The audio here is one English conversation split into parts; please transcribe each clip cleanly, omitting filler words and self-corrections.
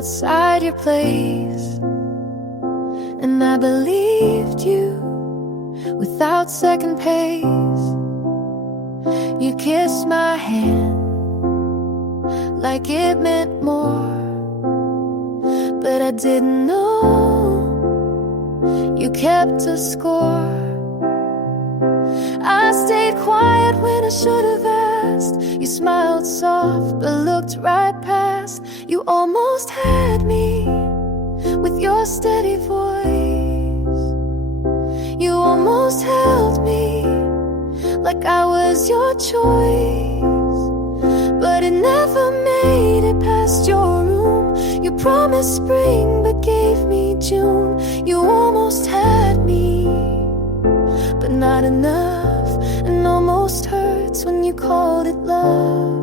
outside your place, and I believed you without second pace. You kissed my hand like it meant more, but I didn't know you kept a score. I stayed quiet when I should have asked. You smiled soft but looked right past. You almost had me with your steady voice. You almost held me like I was your choice, but it never made it past your room. You promised spring but gave me June. You almost had me, but not enough, and almost hurts when you called it love.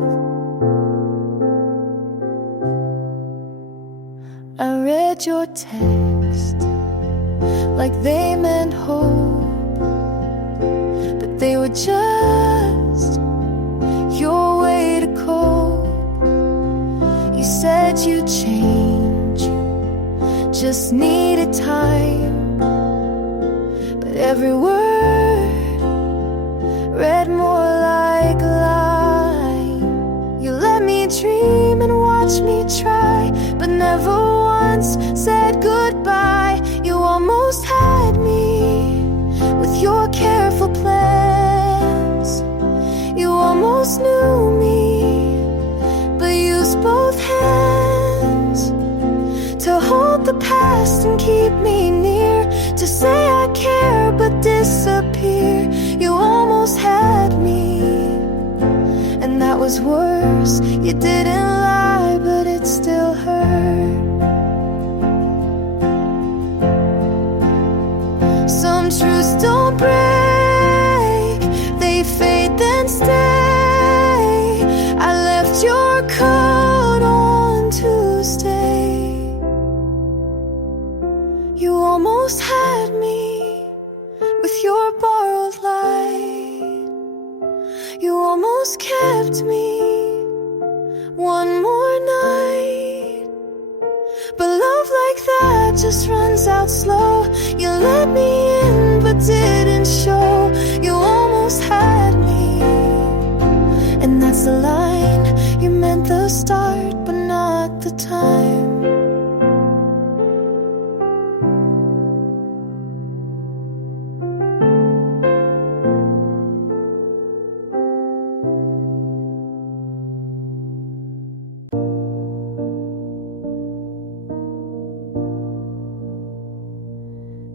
I read your text like they meant hope, but they were just your way to cope. You said you'd change, just needed time, but every word read more like a lie. You let me dream and watch me try, but never once said goodbye. You almost had me with your careful plans. You almost knew me, but used both hands to hold the past and keep me near, to say I care but disappear. You almost had me, and that was worse. You didn't lie, but it still hurt. Some truths don't break, they fade then stay. I left your coat on Tuesday. You almost had me with your borrowed light. You almost kept me one more night, but love like that just runs out slow. You let me in but didn't show. You almost had me, and that's the line. You meant the start but not the time.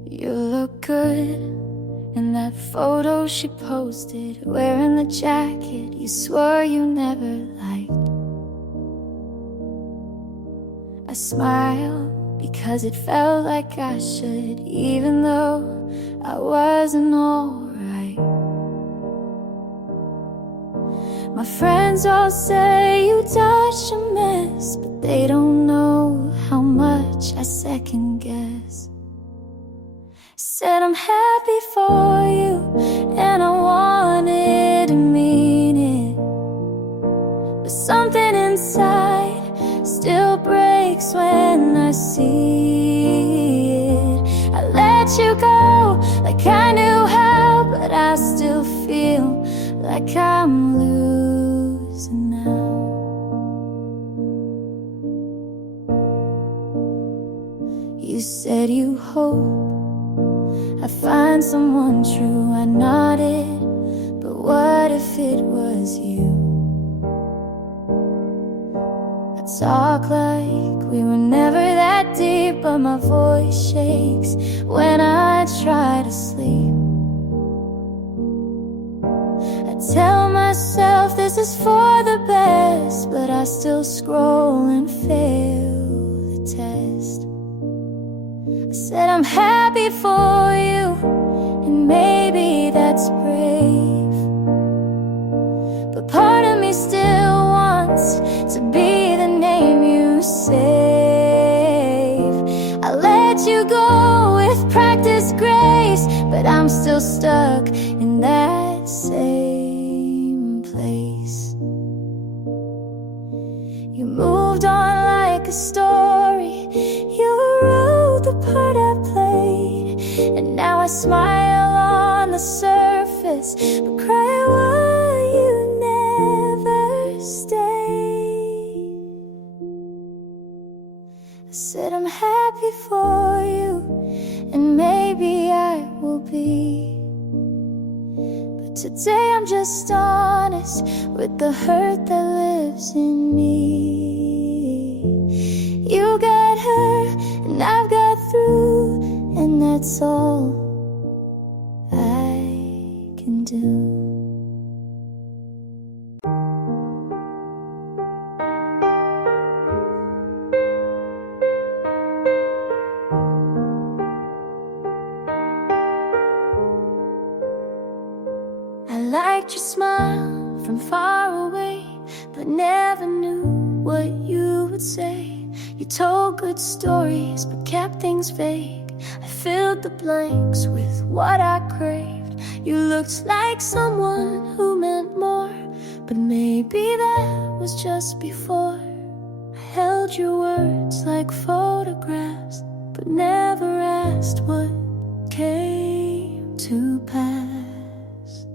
You look good in that photo she posted, wearing the jacket you swore you never liked. I smile because it felt like I should, even though I wasn't alright. My friends all say you dodged a mess, but they don't know how much I second guess. Said I'm happy for you, and I wanted to mean it, but something inside still breaks when I see it. I let you go like I knew how, but I still feel like I'm losing now. You said you hope I find someone true. I nodded, but what if it was you? I talk like we were never that deep, but my voice shakes when I try to sleep. I tell myself this is for the best, but I still scroll and fail the test. I said I'm happy for you, and maybe that's brave, but part of me still wants to be the name you save. I let you go with practiced grace, but I'm still stuck in that same place. You moved on like a story I smile on the surface, but cry why you never stay. I said I'm happy for you, and maybe I will be, but today I'm just honest with the hurt that lives in me. You got her, and I've got through, and that's all I can do. I liked your smile from far away, but never knew what you would say. You told good stories, but kept things vague. I filled the blanks with what I craved. You looked like someone who meant more, but maybe that was just before. I held your words like photographs, but never asked what came to pass.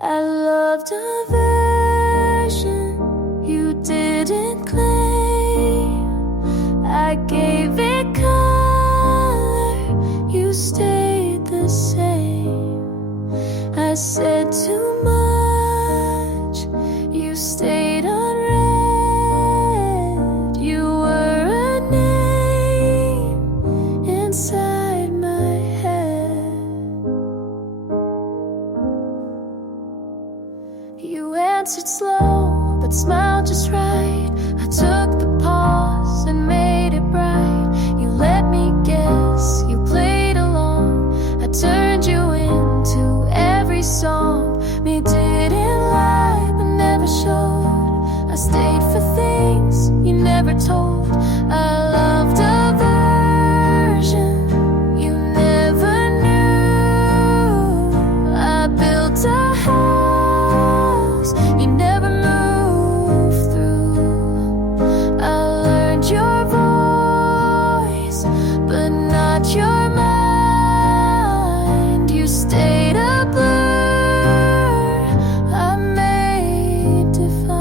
I loved a version you didn't claim. I gave it color, you stayed the same. I said too much, you stayed unread. You were a name inside my head. You answered slow, but smiled just right. I took the pause and made it bright. You let me guess, you played along. I turned you into every song. Me didn't lie, but never showed. I stayed for things you never told. I loved a version you never knew. I built a house you never moved through. I learned your voice, but not your mind. You stayed a blur I made defined.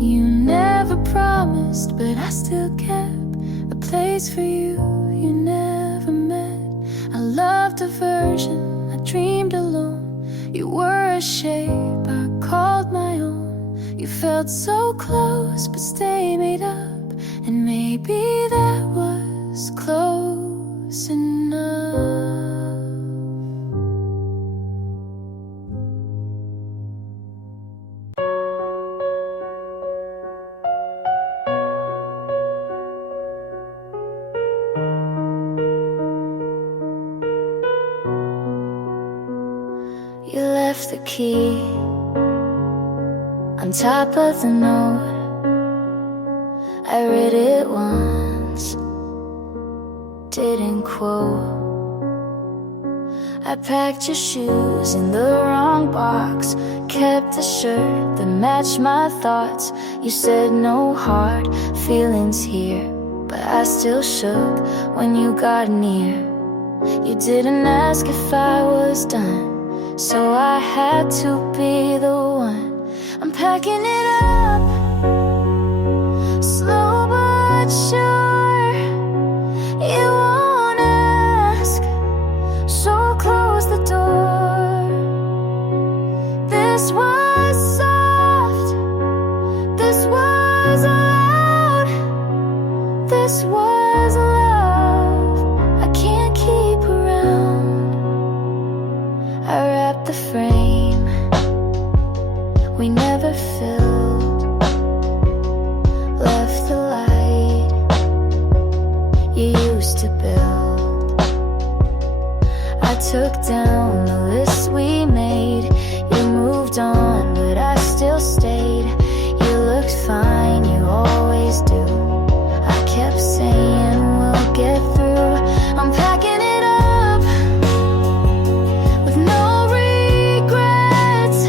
You never promised, but I still kept a place for you you never met. I loved a version I dreamed alone. You were a shape I called my own. You felt so close, but stay made up, and maybe that was close enough. You left the key on top of the note. I read it once, didn't quote. I packed your shoes in the wrong box, kept the shirt that matched my thoughts. You said no hard feelings here, but I still shook when you got near. You didn't ask if I was done, so I had to be the one. I'm packing it up, slow but sure. You won't ask, so close the door. This was soft, this was loud, this was love I can't keep around. I wrapped the frame we never filled, left the light you used to build. took down the list we made. You moved on, but I still stayed. You looked fine, you always do. I kept saying we'll get through. I'm packing it up with no regrets.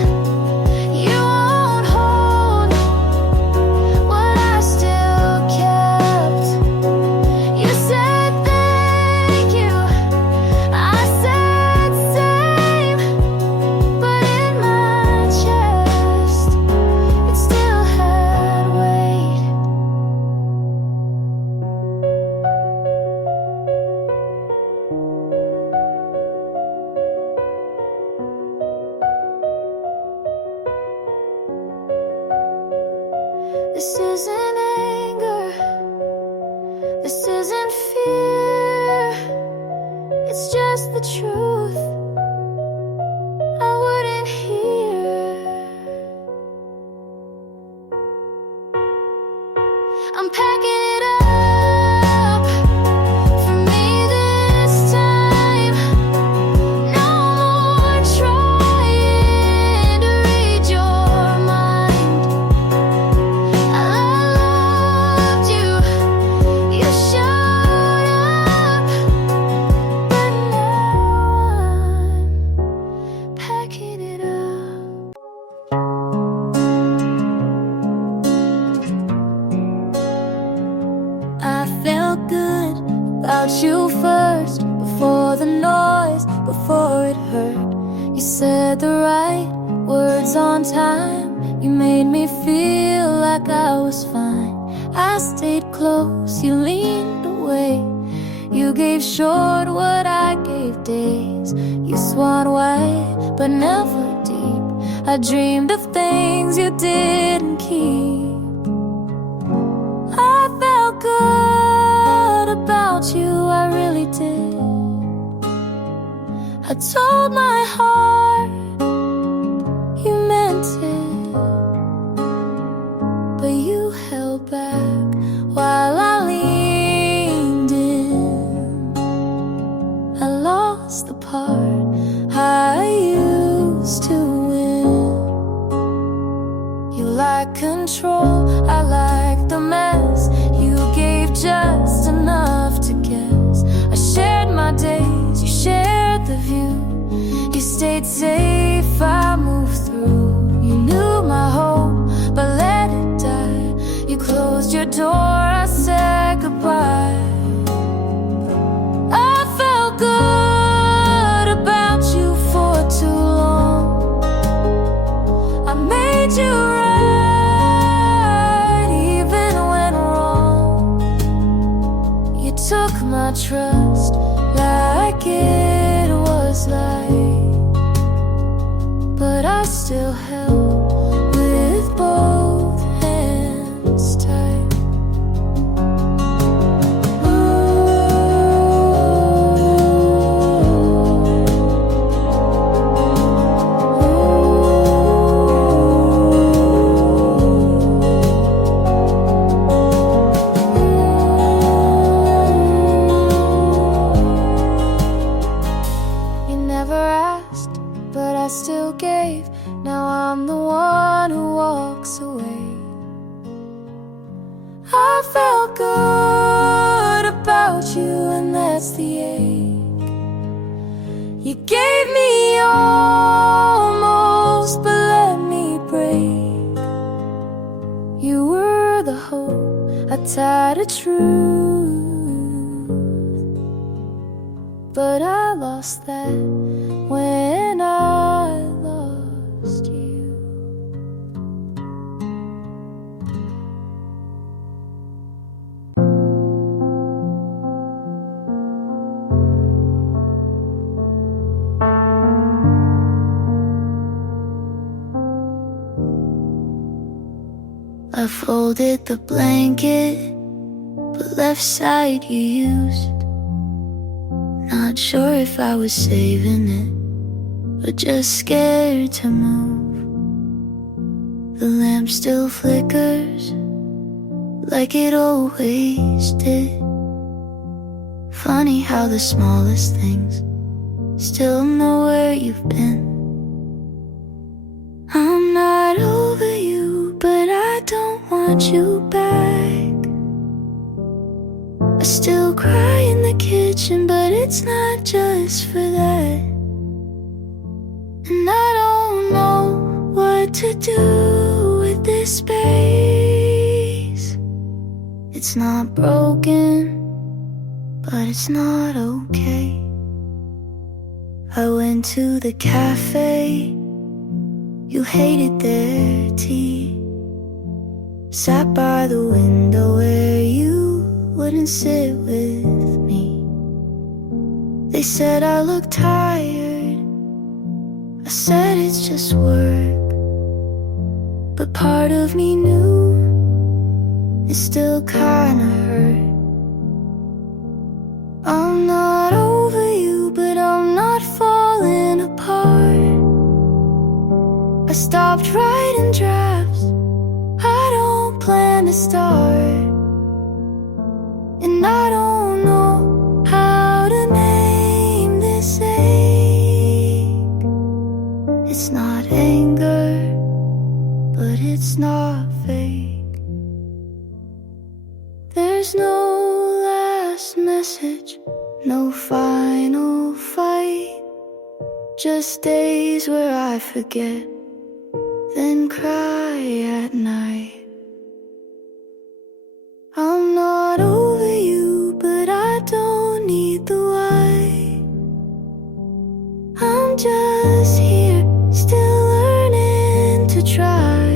You won't hold what I still kept. You said thank you, I said same, but in my chest it still had weight. This isn't anger, this isn't fear, it's just the truth I wouldn't hear. I'm packing it up for me this time. No more trying to read your mind. I loved you, you showed up, but now I'm packing it up. I felt good about you first, before the noise, before it hurt. You said the right words on time. You made me feel like I was fine. I stayed close, you leaned away. You gave short what I gave days. You swung wide, but never deep. I dreamed of things you didn't keep. I felt good about you, I really did. I told my heart you meant it, but you held back while I leaned in. I lost the part I used to win. You like control, I like the mess. You gave just enough to guess. I shared my days, you shared the view. You stayed safe, I moved through. You knew my hope, but let it die. You closed your door, I said goodbye. I felt good about you for too long. I made you right even when wrong. You took my trust like it was light, but I still held with both hands tight. You never asked, but I still gave. Now I'm the one who walks away. I felt good about you, and that's the ache. You gave me almost, but let me break. You were the hope I tied a truth, but I lost that when I lost you. I folded the blanket, but left side you used. Not sure if I was saving it, but just scared to move. The lamp still flickers like it always did. Funny how the smallest things still know where you've been. I'm not over you, but I don't want you back. I still cry in the kitchen, but it's not just for that. And I don't know what to do with this space. It's not broken, but it's not okay. I went to the cafe, you hated their tea. Sat by the window where you wouldn't sit with me. They said I look tired, I said it's just work. But part of me knew it still kinda hurt. I'm not over you, but I'm not falling apart. I stopped writing drafts, I don't plan to start. And I don't know how to name this ache. It's not anger, but it's not fake. There's no last message, no final fight. Just days where I forget, then cry at night. I'm not over you, but I don't need the why. I'm just here, still learning to try.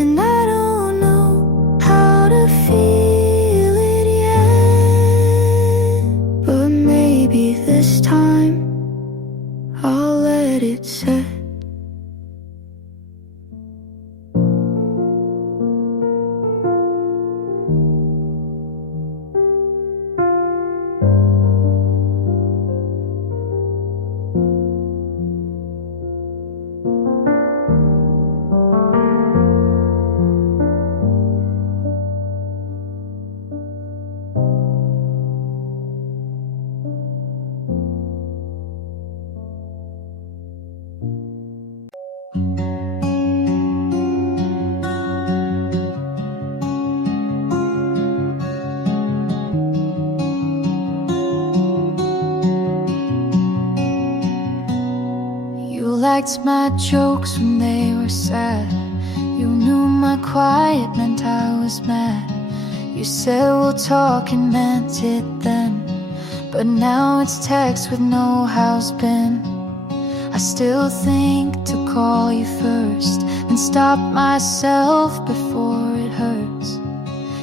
And I don't know how to feel it yet, but maybe this time I'll let it set. Liked my jokes when they were sad. You knew my quiet meant I was mad. You said we'll talk and meant it then, but now it's text with no how's been. I still think to call you first and stop myself before it hurts.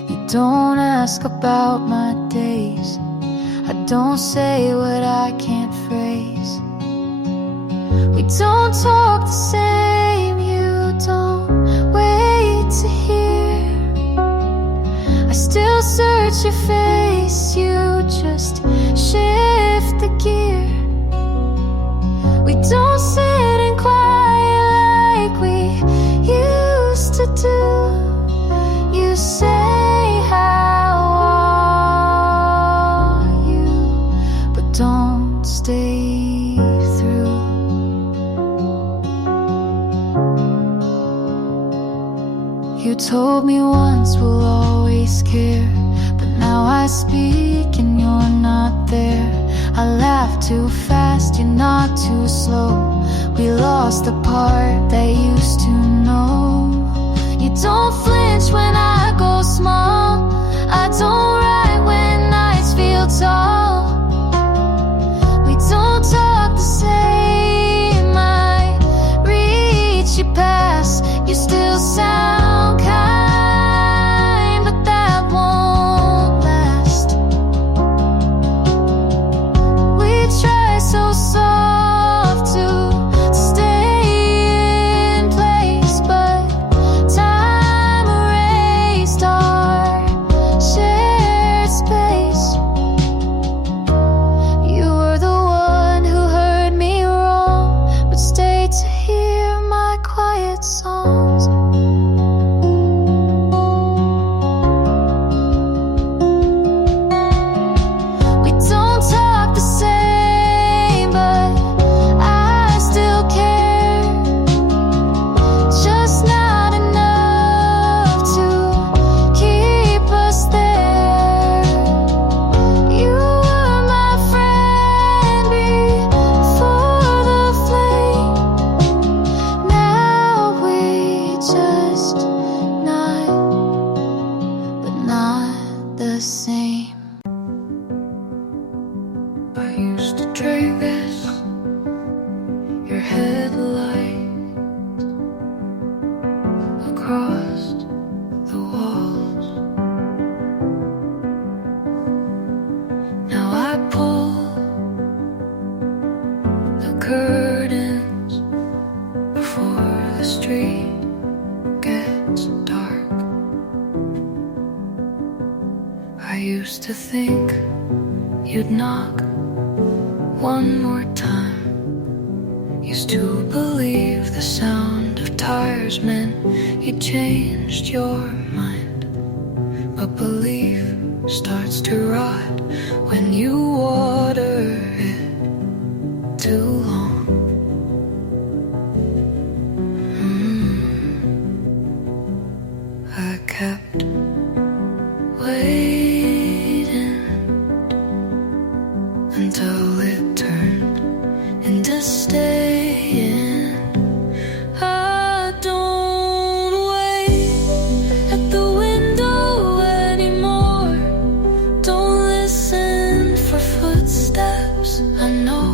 You don't ask about my days, I don't say what I can't phrase. We don't talk the same, you don't wait to hear. I still search your face, you just shift the gear. We don't sit and quiet like we used to do. You say how are you, but don't stay. You told me once we'll always care, but now I speak and you're not there. I laugh too fast, you're not too slow. We lost the part that used to know. You don't flinch when I go small, I don't write when nights feel tall. We don't talk the same, I reach you past, you still sound kind, but that won't last. We try so soft to stay in place, but time to think you'd knock one more time. Used to believe the sound of tires meant you'd changed your mind. But belief starts to rot when you water it too long. I kept waiting until it turned into staying. I don't wait at the window anymore. Don't listen for footsteps I know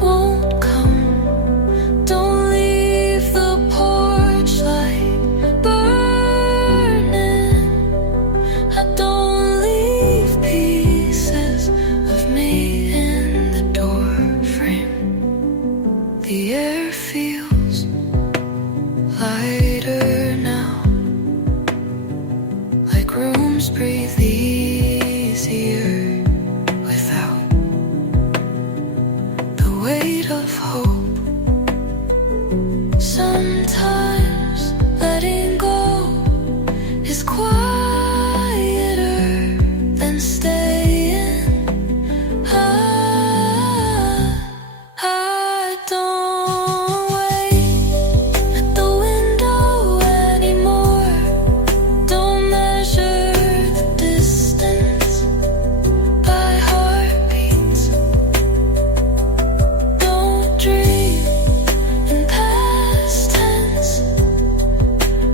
won't come. Don't leave the porch light burning. I don't leave pieces of me in the door frame. The air feels lighter now, like rooms breathe easier without the weight of hope. Sometimes letting go is quieter than staying. I don't wait at the window anymore. Don't measure the distance by heartbeats. Don't dream in past tense.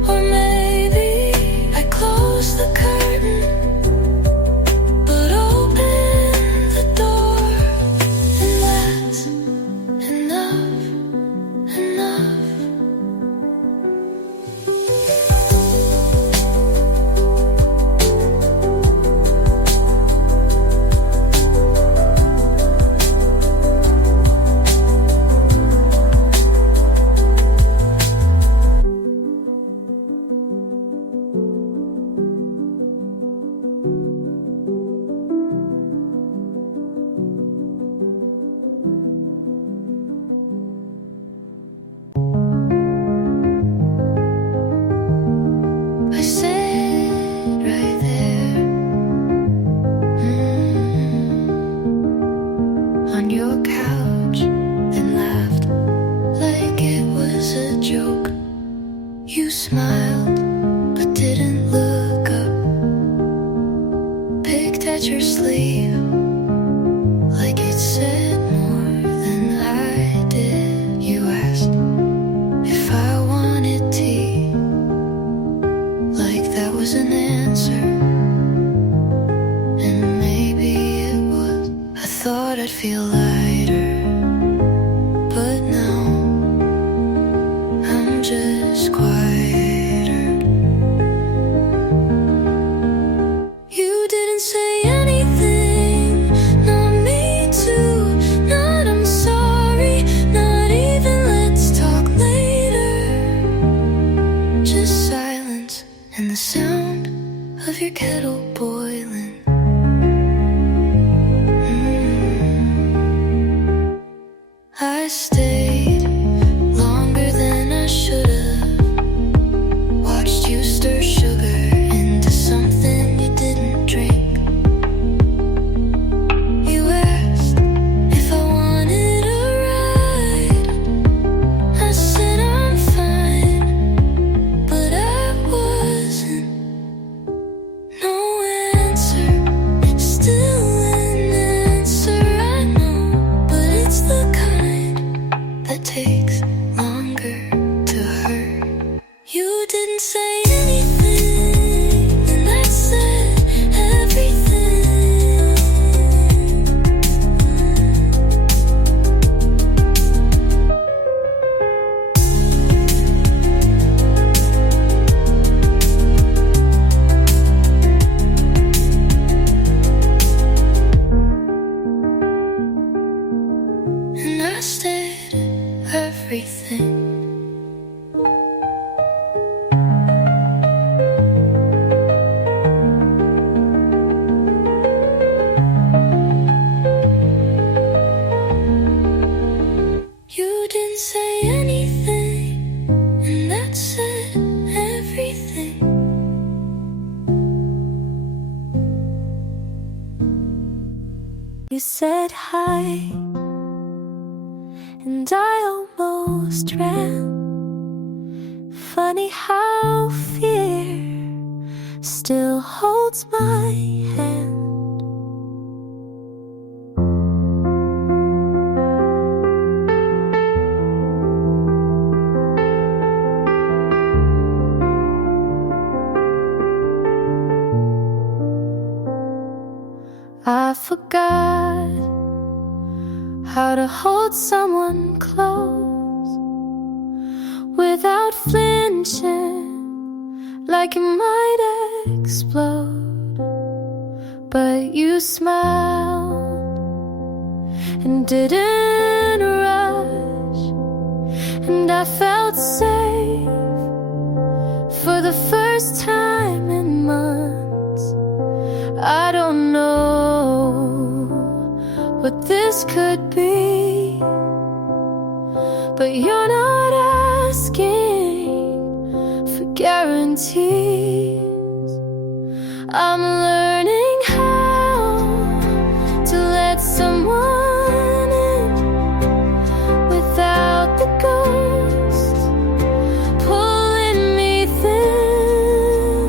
Or maybe I close the curtain, but open the door, and that's enough, enough. I sit right there, on your couch, and laughed like it was a joke. You smiled, but didn't look up. Picked at your sleeve, like it said more than I did. You asked if I wanted tea, like that was an answer. And maybe it was. I thought I'd feel lighter, but now I'm just quieter. You didn't say anything, not me too, not I'm sorry, not even let's talk later. Just silence and the sound of your kettle boiling. I stayed longer than I should have. Watched you stir sugar into something you didn't drink. You asked if I wanted a ride. I said I'm fine, but I wasn't. No answer, still an answer, I know, but it's the kind said hi, and I almost ran. Funny how fear still holds my hand. I forgot how to hold someone close without flinching, like you might explode. But you smiled and didn't rush, and I felt safe for the first time in months. I don't know what this could be, but you're not asking for guarantees. I'm learning how to let someone in without the ghost pulling me thin.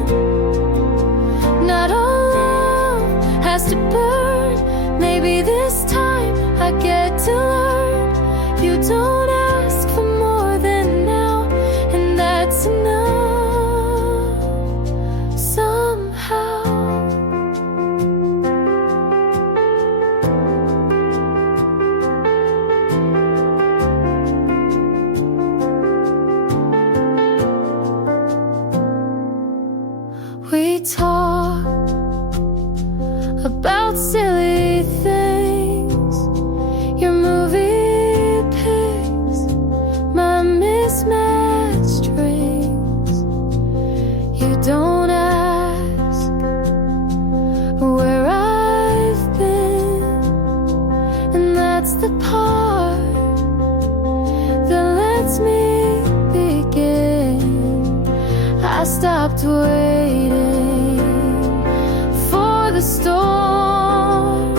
Not all love has to burn. Maybe this time I get to learn. You don't ask for more than now, and that's enough somehow. We talk about silly things, your movie picks, my mismatched rings. You don't ask where I've been, and that's the part that lets me begin. I stopped waiting for the storm.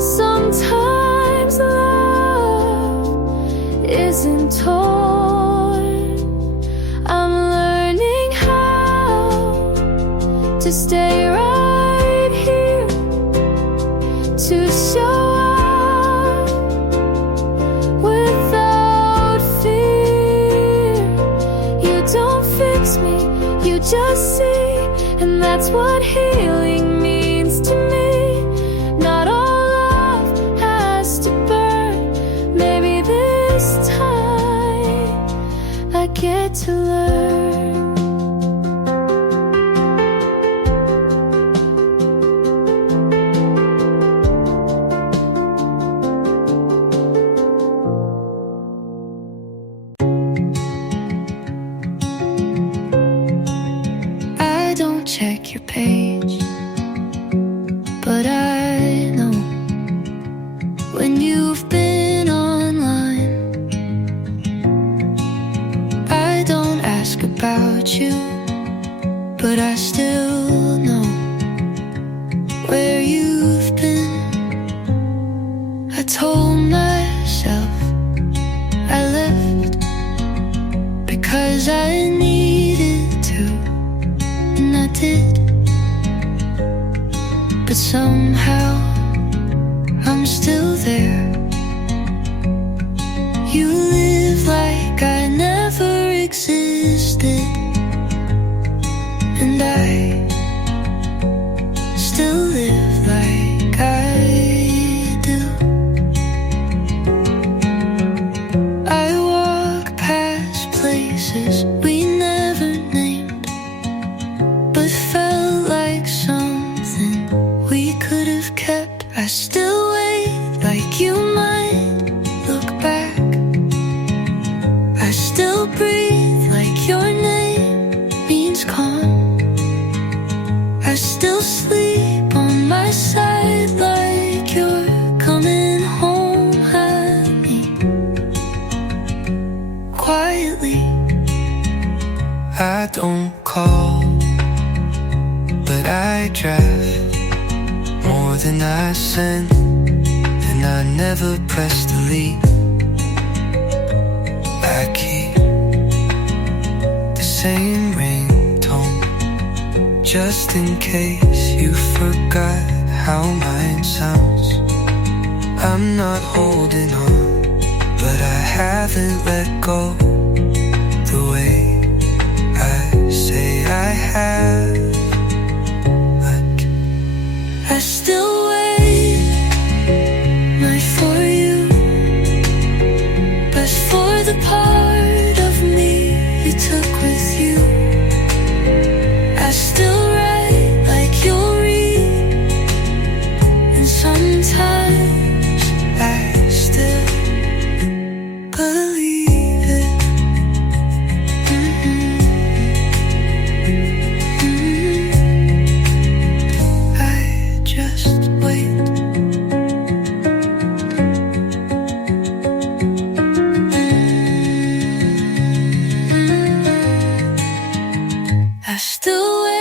Sometimes love isn't torn. I'm learning how to stay right here, to show up without fear. You don't fix me, you just see, and that's what healing means to me. Not all love has to burn. Maybe this time I get to learn. I don't check your page, but I know when you've been online. I don't ask about you, but I still know where you've been. I told myself I left because I needed to, and I did. But somehow I'm still there. You live like I never existed, and I still live like I do. I walk past places we never named, but felt like something we could have kept. I still wait like you might look back. I still breathe like your name means calm. I still sleep on my side like you're coming home at me quietly. I don't call, but I draft more than I send. I never press delete. I keep the same ringtone, just in case you forgot how mine sounds. I'm not holding on, but I haven't let go the way I say I have. Like I still wait, not for you, but for the part of me you took with you. I still write like you'll read, and sometimes I still believe it. I just wait. I still wait.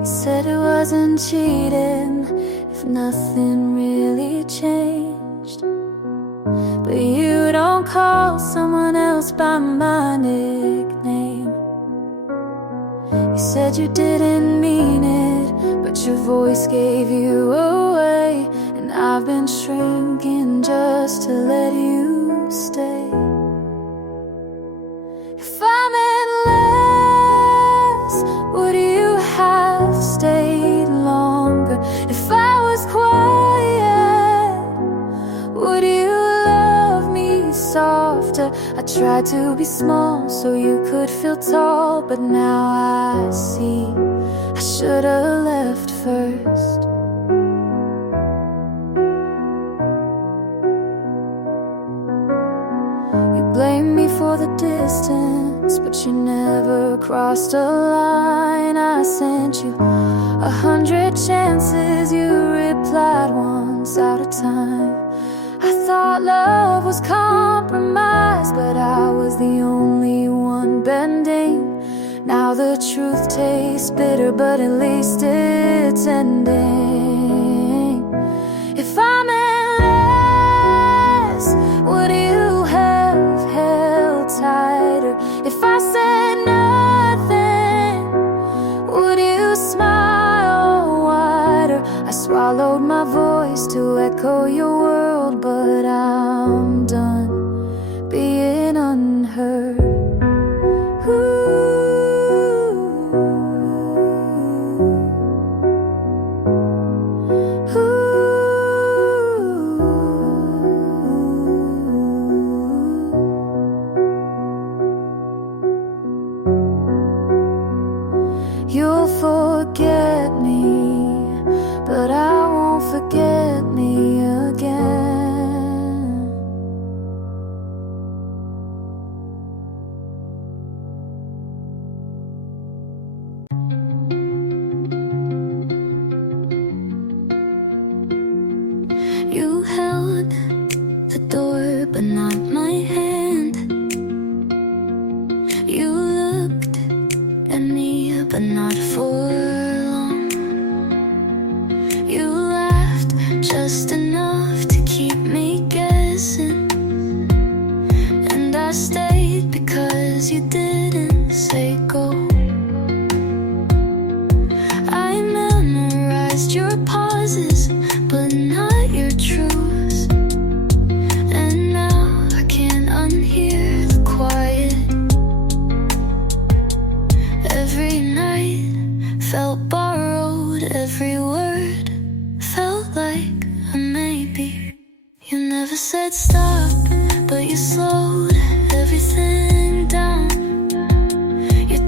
You said it wasn't cheating if nothing really changed, but you don't call someone else by my nickname. You said you didn't mean it, but your voice gave you away, and I've been shrinking just to let you stay. If I meant less, would you have stayed longer? If I was quiet, would you love me softer? I tried to be small so you could feel tall, but now I see I should've left first. You blame me for the distance, but you never crossed a line. I sent you 100 chances, you replied once out of time. I thought love was compromise, but I was the only one bending. Now the truth tastes bitter, but at least it's ending. If I meant less, would you have held tighter? If I said nothing, would you smile wider? I swallowed my voice to echo your world, but I'm done being unheard. You'll forget me, but I won't forget me again. You held the door, but not my hand. You looked at me, but not for long. You laughed just enough to keep me guessing, and I stayed because you didn't say go. I memorized your pauses, but not your truths, and now I can't unhear the quiet. Every night felt borrowed, every word felt like a maybe. You never said stop, but you slowed everything down. You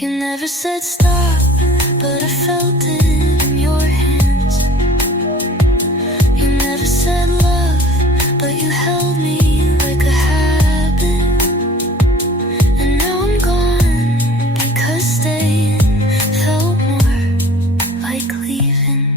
You never said stop, but I felt it in your hands. You never said love, but you held me like a habit. And now I'm gone because staying felt more like leaving.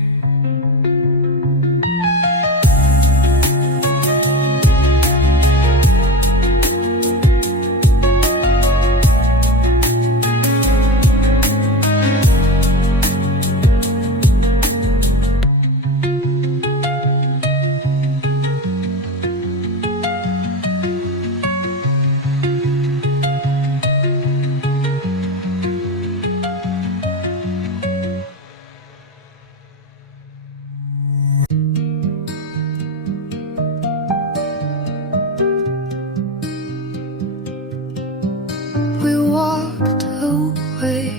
We walked away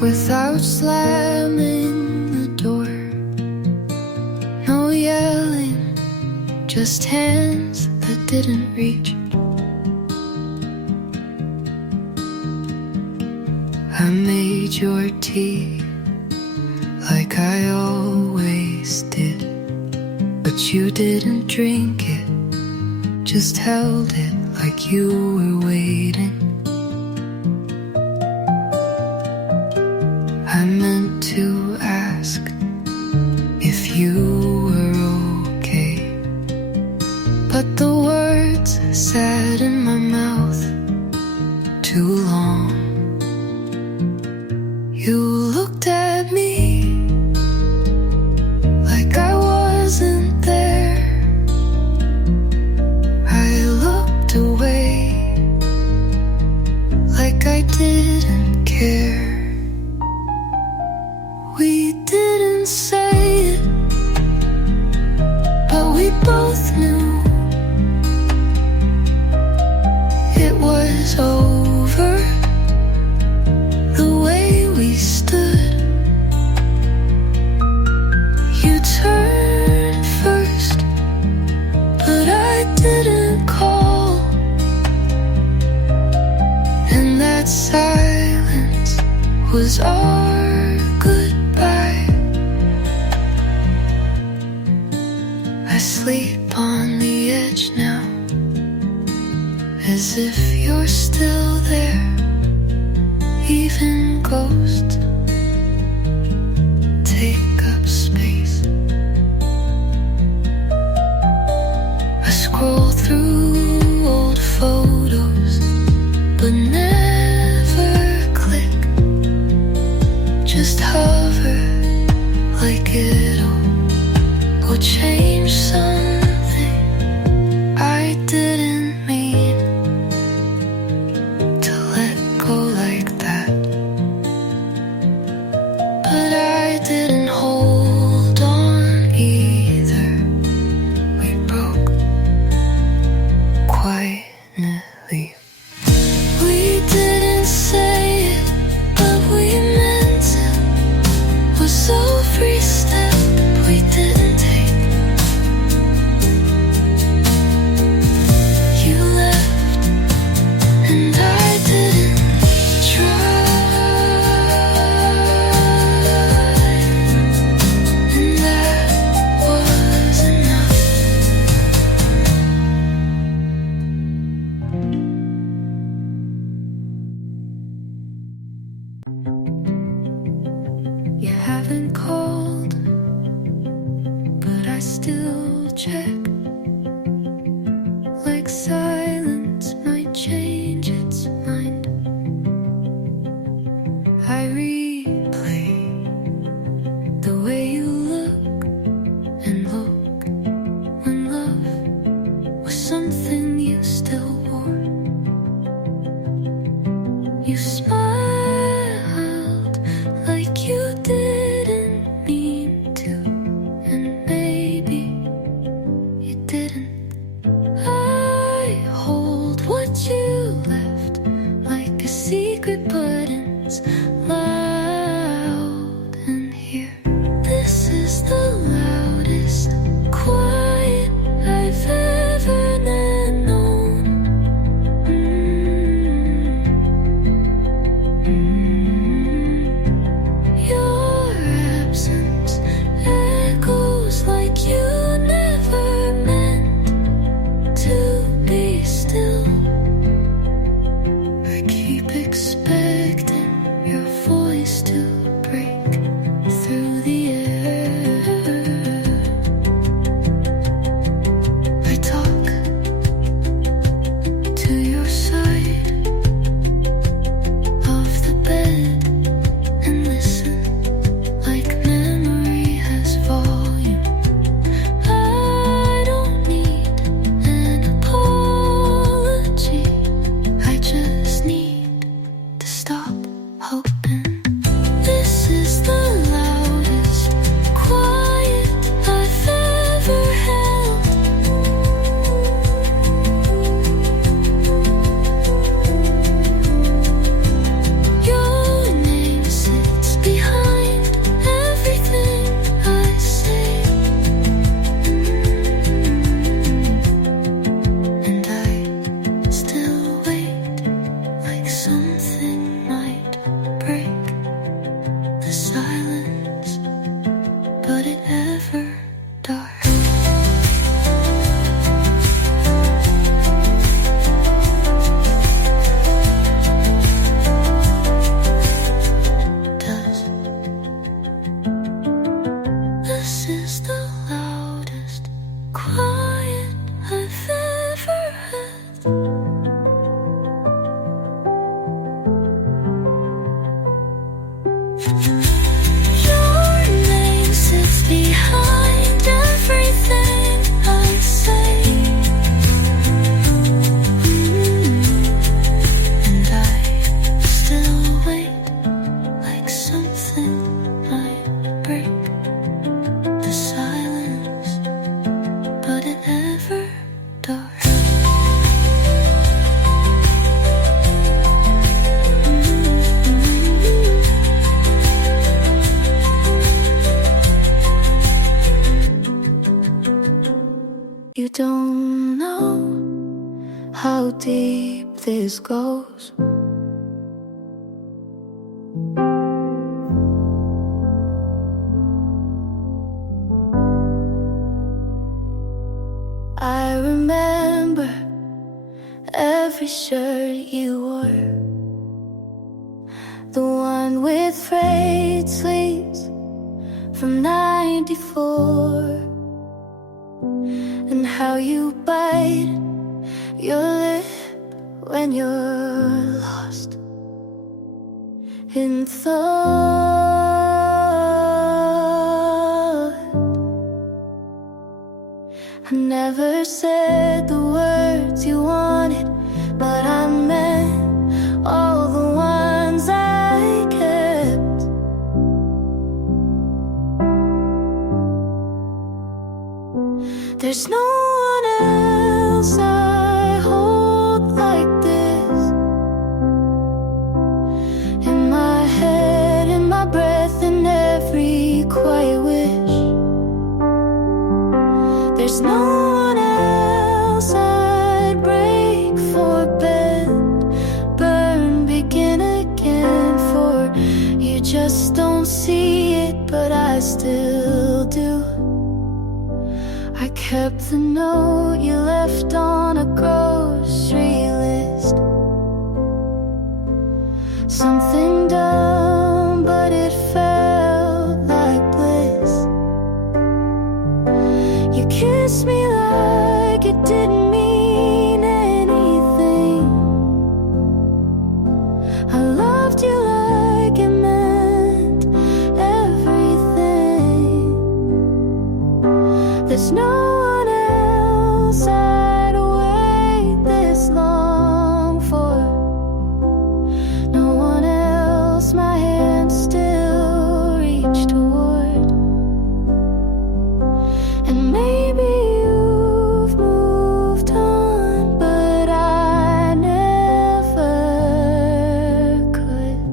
without slamming the door. No yelling, just hands that didn't reach. I made your tea like I always did, but you didn't drink it, just held it like you were waiting. I meant to ask if you were okay, but the words sat in my mouth too long. You looked at me like I wasn't there. I looked away like I didn't care. We didn't say it, but we both knew it was over. The way we stood, you turned first, but I didn't call. And that silence was our goodbye. I sleep on the edge now, as if you're still there. Even ghosts take up space. I scroll through old photos, but never click. Just hover like it'll change something. I didn't mean to let go like that, but I didn't hold on either. We broke quietly. We didn't say it, but we meant it. Was so free step we didn't take. You left and I didn't try, and that was enough. You haven't called, but I still check. Like silence might change its mind. I replay the way you look and look when love was something you still wore. You smiled like you didn't mean to, and maybe you didn't. I hold what you left like a secret, but it's loud in here. This is the loudest quiet I've ever known. Your name sits behind everything I say. And I still wait like something might break the silence, but it never does. You don't know how deep this goes. I remember every shirt you wore, the one with frayed sleeves from '94. And how you bite your lip when you're lost in thought. I never said the words you wanted, but I meant all the ones I kept. There's no one else I hold like this. In my head, in my breath, in every quiet wish. There's no one else I'd break for, bend, burn, begin again for. You just don't see it, but I still do. I kept the note you left on a grocery list. Something dumb, but it felt like bliss. You kissed me like it didn't mean anything. I loved you like it meant everything. There's no one else I'd wait this long for. No one else my hand still reach toward. And maybe you've moved on, but I never could.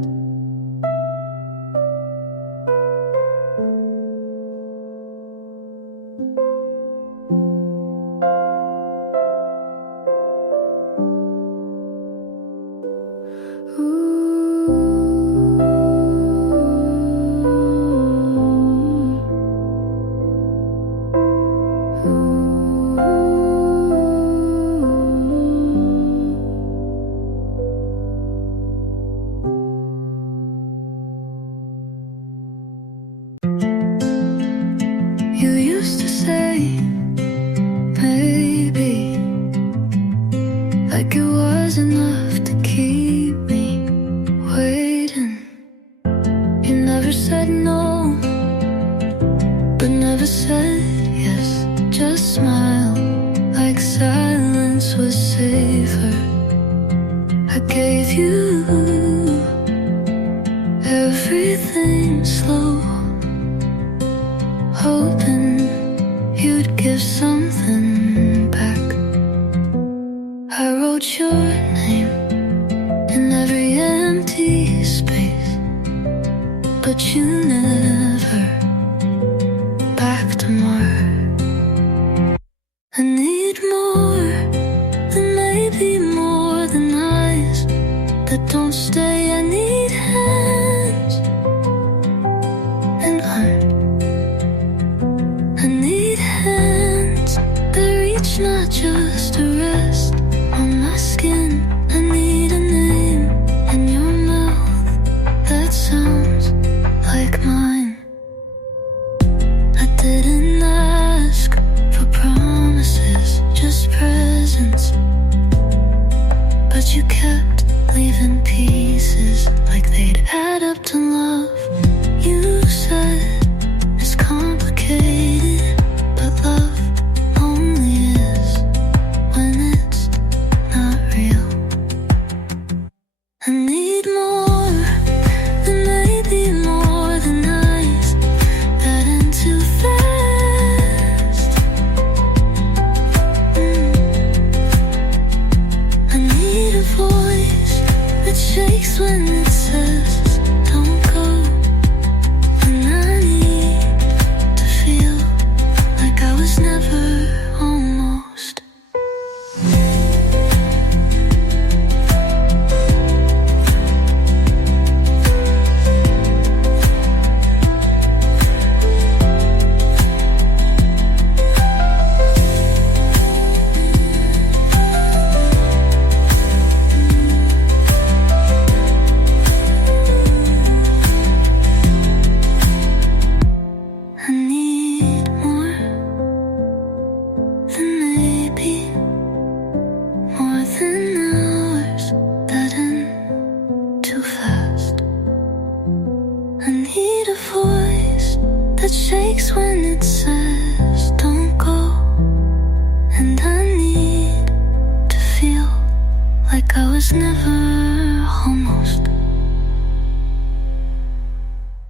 You used to say, maybe, like it was enough to keep me waiting. You never said no, but never said yes. Just smile like silence was safer. I gave you everything slow, hoping you'd give something back. I wrote your name in every empty space, but you never backed more. I need more than maybe more than eyes that don't stay. I need hands and heart. I need hands that reach, not just to rest on my skin. I need a name in your mouth that sounds like mine. I didn't ask for promises, just presents, but you kept leaving pieces like they'd add up to love. it says don't go. And I need to feel like I was never